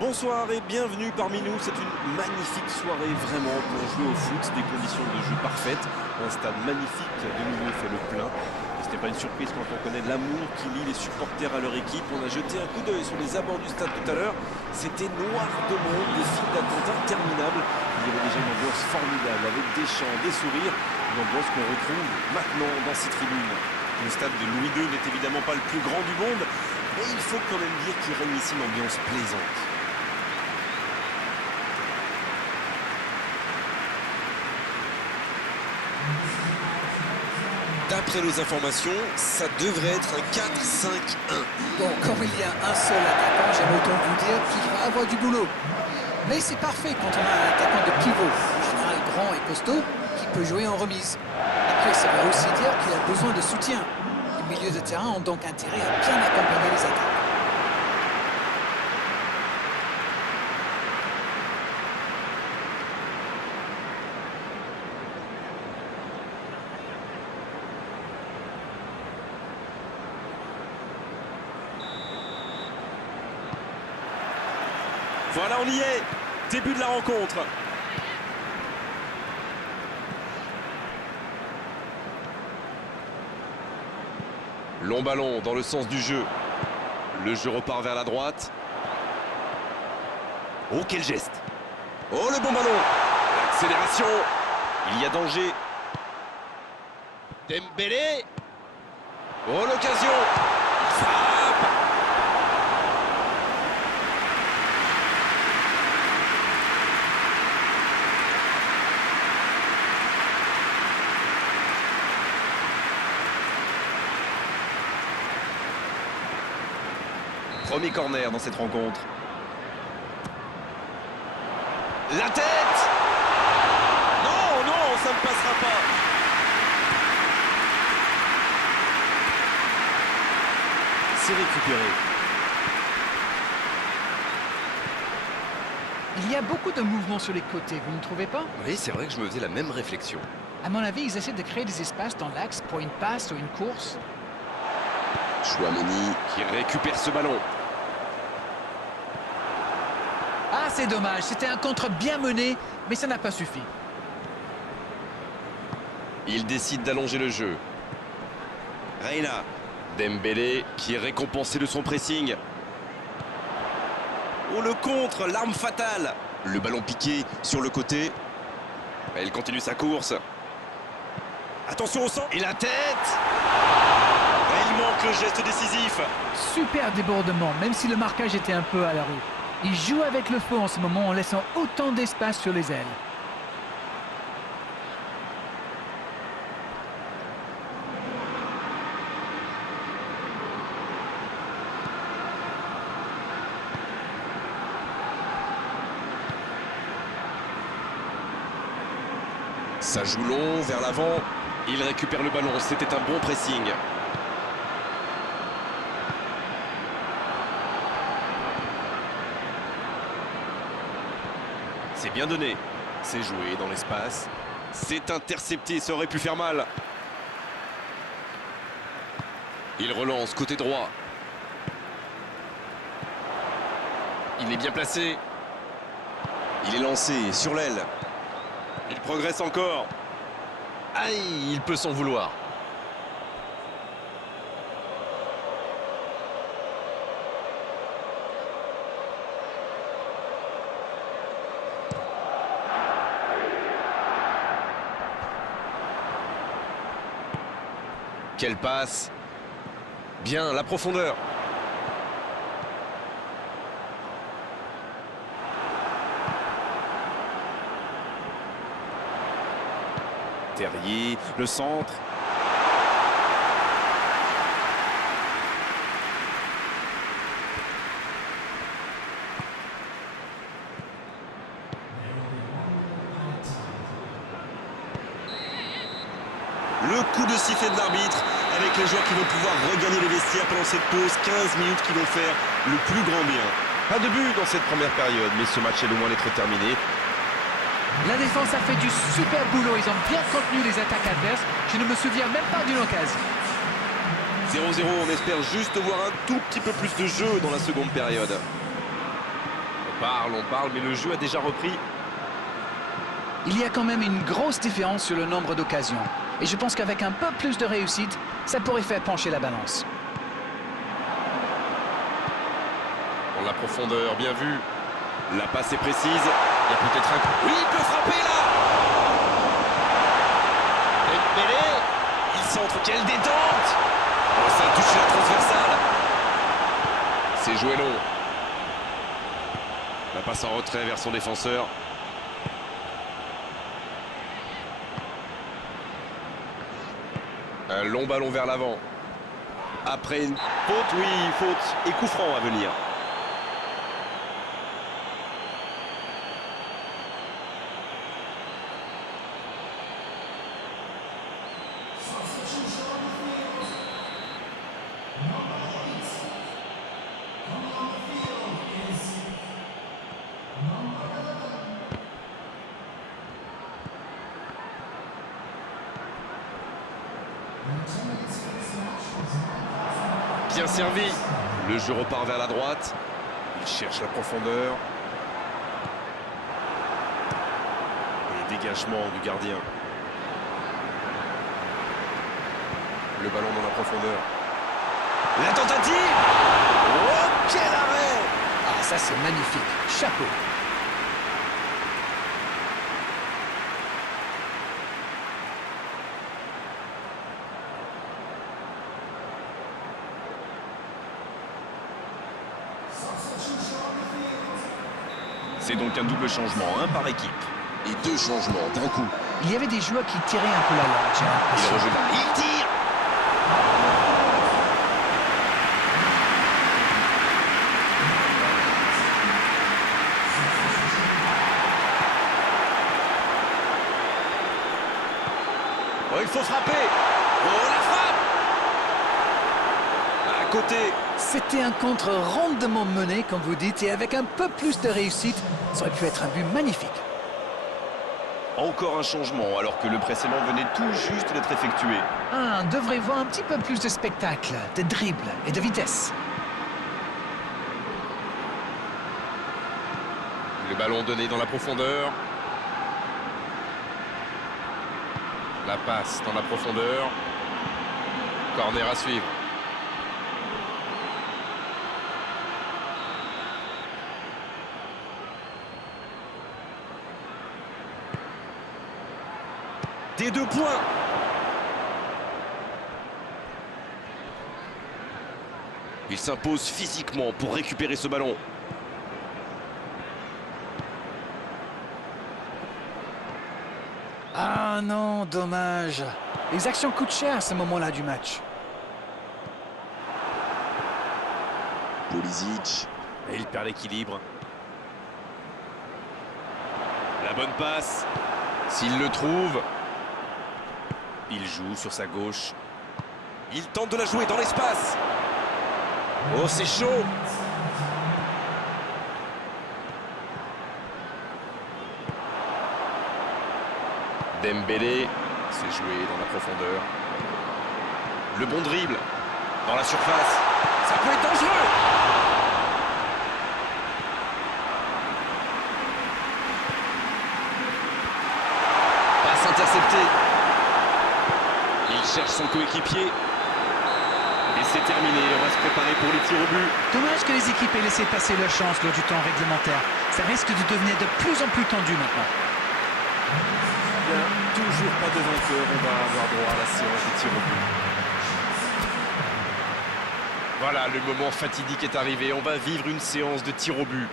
Bonsoir et bienvenue parmi nous. C'est une magnifique soirée vraiment pour jouer au foot, des conditions de jeu parfaites, un stade magnifique de nouveau fait le plein. Et ce n'est pas une surprise quand on connaît l'amour qui lie les supporters à leur équipe. On a jeté un coup d'œil sur les abords du stade tout à l'heure. C'était noir de monde, des files d'attente interminables. Il y avait déjà une ambiance formidable avec des chants, des sourires, une ambiance qu'on retrouve maintenant dans ces tribunes. Le stade de Louis II n'est évidemment pas le plus grand du monde, mais il faut quand même dire qu'il règne ici une ambiance plaisante. D'après nos informations, ça devrait être un 4-5-1. Bon, comme il y a un seul attaquant, j'aime autant vous dire qu'il va avoir du boulot. Mais c'est parfait quand on a un attaquant de pivot, en général grand et costaud, qui peut jouer en remise. Après, ça veut aussi dire qu'il a besoin de soutien. Les milieux de terrain ont donc intérêt à bien accompagner les attaques. Voilà, on y est. Début de la rencontre. Long ballon dans le sens du jeu. Le jeu repart vers la droite. Oh, quel geste. Oh, le bon ballon. L'accélération. Il y a danger. Dembélé. Oh, l'occasion. Il frappe. Premier corner dans cette rencontre. La tête! Non, non, ça ne passera pas. C'est récupéré. Il y a beaucoup de mouvements sur les côtés, vous ne trouvez pas? Oui, c'est vrai que je me faisais la même réflexion. À mon avis, ils essaient de créer des espaces dans l'axe pour une passe ou une course. Chouameni qui récupère ce ballon. Ah, c'est dommage, c'était un contre bien mené, mais ça n'a pas suffi. Il décide d'allonger le jeu. Reina. Dembélé qui est récompensé de son pressing. Oh, le contre, l'arme fatale. Le ballon piqué sur le côté. Elle continue sa course. Attention au centre. Et la tête. Il manque le geste décisif. Super débordement, même si le marquage était un peu à la rue. Il joue avec le feu en ce moment en laissant autant d'espace sur les ailes. Ça joue long vers l'avant. Il récupère le ballon. C'était un bon pressing. C'est bien donné. C'est joué dans l'espace. C'est intercepté. Ça aurait pu faire mal. Il relance côté droit. Il est bien placé. Il est lancé sur l'aile. Il progresse encore. Aïe, il peut s'en vouloir. Quelle passe. Bien, la profondeur. Terrier, le centre. Le coup de sifflet de l'arbitre avec les joueurs qui vont pouvoir regagner les vestiaires pendant cette pause. 15 minutes qui vont faire le plus grand bien. Pas de but dans cette première période, mais ce match est loin d'être terminé. La défense a fait du super boulot. Ils ont bien contenu les attaques adverses. Je ne me souviens même pas d'une occasion. 0-0, on espère juste voir un tout petit peu plus de jeu dans la seconde période. On parle, mais le jeu a déjà repris. Il y a quand même une grosse différence sur le nombre d'occasions. Et je pense qu'avec un peu plus de réussite, ça pourrait faire pencher la balance. Dans la profondeur, bien vu. La passe est précise. Il y a peut-être un coup. Oui, il peut frapper là. Dembélé. Il centre. Quelle détente. Oh, ça touche la transversale. C'est joué long. La passe en retrait vers son défenseur. Un long ballon vers l'avant. Après une faute, oui, faute. Et coup franc à venir. Bien servi. Le jeu repart vers la droite. Il cherche la profondeur. Et dégagement du gardien. Le ballon dans la profondeur. La tentative. Oh, quel arrêt! Ah, ça c'est magnifique. Chapeau. C'est donc un double changement, un par équipe. Et 2 changements d'un coup. Il y avait des joueurs qui tiraient un peu la langue, j'ai Il l'impression. rejoue. Il tire. Oh, il faut frapper. Oh, la frappe. À côté. C'était un contre rondement mené, comme vous dites, et avec un peu plus de réussite, ça aurait pu être un but magnifique. Encore un changement, alors que le précédent venait tout juste d'être effectué. Ah, on devrait voir un petit peu plus de spectacle, de dribble et de vitesse. Le ballon donné dans la profondeur. La passe dans la profondeur. Corner à suivre. Des 2 points. Il s'impose physiquement pour récupérer ce ballon. Ah non, dommage. Les actions coûtent cher à ce moment-là du match. Pulisic. Et il perd l'équilibre. La bonne passe. S'il le trouve. Il joue sur sa gauche. Il tente de la jouer dans l'espace. Oh, c'est chaud. Dembélé. C'est joué dans la profondeur. Le bon dribble. Dans la surface. Ça peut être dangereux. Passe interceptée. Il cherche son coéquipier. Et c'est terminé. On va se préparer pour les tirs au but. Dommage que les équipes aient laissé passer leur chance lors du temps réglementaire. Ça risque de devenir de plus en plus tendu maintenant. Bien, toujours pas de vainqueur. On va avoir droit à la séance des tirs au but. Voilà, le moment fatidique est arrivé. On va vivre une séance de tirs au but.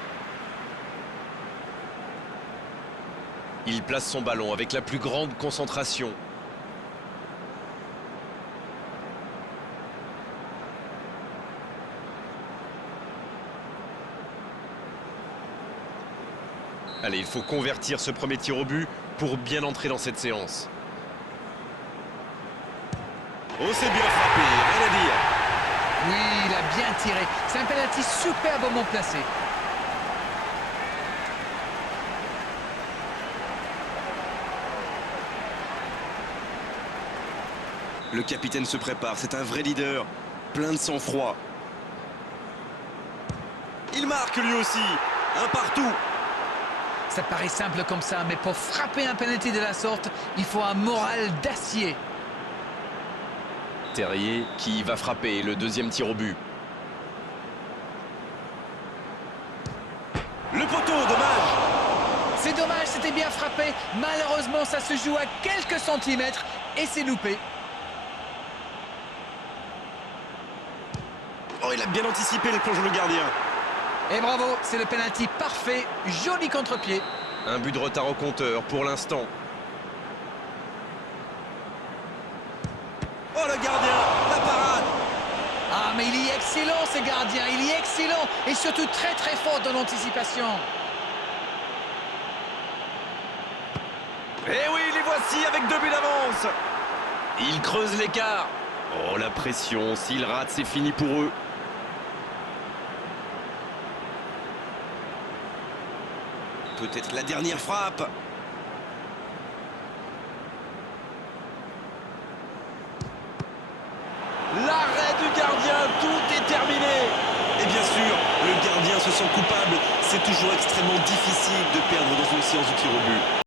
Il place son ballon avec la plus grande concentration. Allez, il faut convertir ce premier tir au but pour bien entrer dans cette séance. Oh, c'est bien frappé, rien à dire. Oui, il a bien tiré. C'est un penalty superbement placé. Le capitaine se prépare, c'est un vrai leader, plein de sang-froid. Il marque lui aussi. Un partout. Ça paraît simple comme ça, mais pour frapper un penalty de la sorte, il faut un moral d'acier. Terrier qui va frapper le deuxième tir au but. Le poteau, dommage. C'est dommage, c'était bien frappé. Malheureusement, ça se joue à quelques centimètres et c'est loupé. Oh, il a bien anticipé le plongeon, le gardien. Et bravo, c'est le penalty parfait. Joli contre-pied. Un but de retard au compteur pour l'instant. Oh, le gardien, la parade. Ah, mais il est excellent, ce gardien. Il est excellent et surtout très très fort dans l'anticipation. Et oui, les voici avec 2 buts d'avance. Ils creusent l'écart. Oh, la pression. S'ils ratent, c'est fini pour eux. Peut-être la dernière frappe. L'arrêt du gardien, tout est terminé. Et bien sûr, le gardien se sent coupable. C'est toujours extrêmement difficile de perdre dans une séance de tir au but.